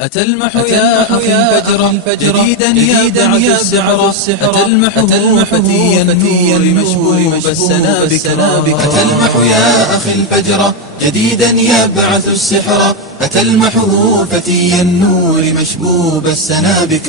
أتلمح يا أخي الفجر جديدا يبعث السحر أتلمح فتيا النور مشبوب السنابك أتلمح يا أخي الفجر جديدا يبعث السحر أتلمحه فتي النور مشبوب السنابك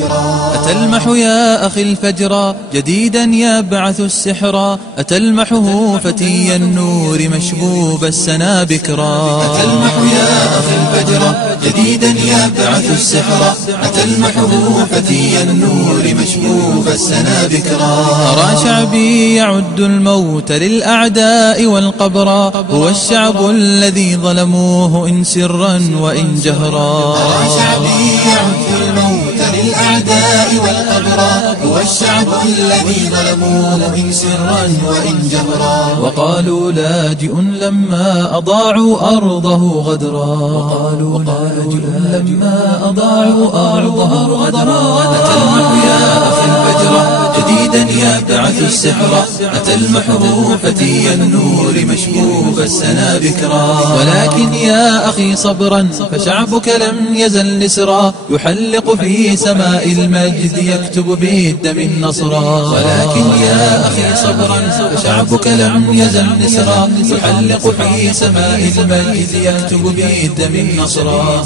أتلمح يا أخي الفجر جديدا يبعث السحر أتلمحه فتي النور مشبوب السنابك أتلمح يا أخي الفجر جديدا يبعث السحر أتلمحه فتي النور مشبوب السنابك أرى شعبي يعد الموت للأعداء والقبر هو الشعب الذي ظلموه إن سرا وإن جهرا أرى شعبي يعد الموت للأعداء والقبر هو الشعب الذي ظلموه إن سرا وإن جهرا وقالوا لاجئ لما أضاعوا أرضه غدرا وقالوا لاجئ لما أضاعوا أرضه غدرا أتلمح يا أخي الفجر جديدا يبعث السحر أتلمحه فتي النور مشبوب السنابك ولكن يا أخي صبرا فشعبك لم يزل نسرا يحلق في سماء المجد يكتب بالدم النصرا ولكن يا أخي صبرا فشعبك لم يزل نسرا يحلق في سماء المجد يكتب بالدم النصرا